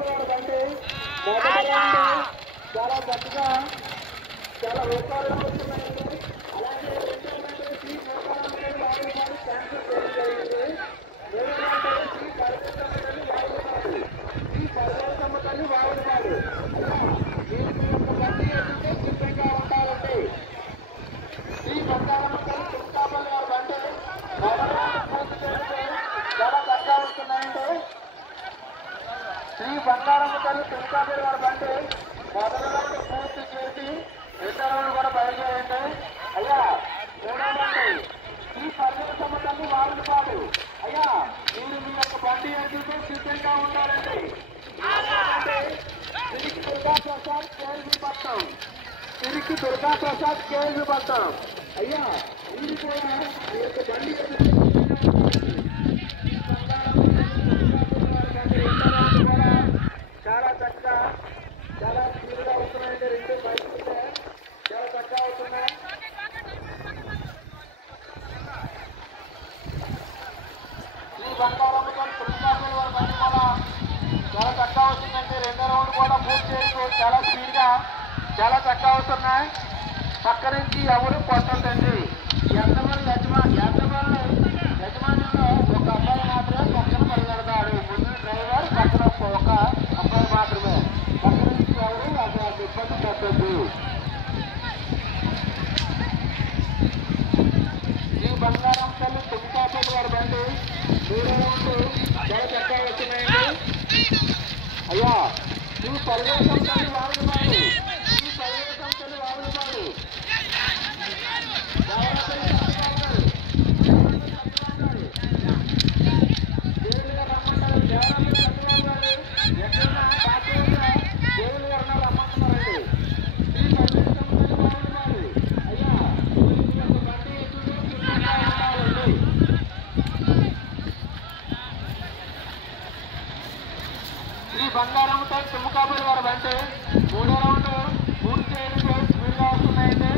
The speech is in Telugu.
అంటే మొదటి రౌండ్ చాలా చక్కగా చాలా రూపాయలు వస్తున్నాయండి. అలాగే రెండో మెంటర్ శ్రీ మోకారామని వారి క్యాన్సర్ చేయడం జరిగింది. మూడో మెంటర్ శ్రీ పరమేశ్వరమ్మని వాడుతున్నాడు. శ్రీ పరమేశ్వరమ్మని వాడుతున్నాడు. మీరు మీ యొక్క బండి ఏంటంటే సిద్ధంగా ఉండాలండి. శ్రీ బంగారమ్మని చుట్టాపల్లి వారి బండి మొదటి రౌండ్ పూర్తి చేస్తే చాలా చక్కగా వస్తున్నాయండి. శ్రీ బంగారమ్మ తల్లి తులకాపల్లి వారి బండి మొదటి రౌండ్ పూర్తి చేసి రెండో రౌండ్ కూడా బయలుదేరండి. అయ్యా మూడో బండి శ్రీ పరమేశ్వరమ్మ తల్లి వారిని కాదు. అయ్యా మీరు మీ యొక్క బండి ఎందుకు సిద్ధంగా ఉండాలండి. తిరిగి దుర్గాప్రసాద్ కేజీ పట్టం తిరిగి దుర్గాప్రసాద్ కేజీ పట్టం. అయ్యా మీరు కూడా మీ యొక్క బండి చాలా చక్కగా చాలా స్పీడ్గా అవుతున్నాయండి. రెండు బైకులు చాలా చక్కగా అవుతున్నాయి. శ్రీ బంగారమ్మ తులకాపల్లి వారి బండి కూడా చాలా చక్కగా అవుతుందండి. రెండో రౌండ్ కూడా పూర్తి చేసి చాలా స్పీడ్గా చాలా చక్కగా అవుతున్నాయి. పక్క నుంచి ఎవరు కొట్టండి. యజమానుల్లో ఒక అబ్బాయి మాత్రమే పక్కన పరిగెడతాడు. ముందు డ్రైవర్ పక్కన ఒక అబ్బాయి మాత్రమే. పక్క నుంచి ఎవరు అసలు ఇబ్బంది పెట్టద్దు. ఈ బంగారం తల్లి తులకాపల్లి వారి బండి మూడో రౌండ్ చాలా చక్కగా వచ్చినాయండి. అయ్యా ఈ పరివేశం తల్లి వాడుతున్నాడు. ఈ పరివేశం తల్లి వాడుతున్నాడు. బంగారం తులకాపల్లి వారి బండి మూడో రౌండ్ పూర్తి చేయడం స్పీడ్గా వస్తున్నాయండి.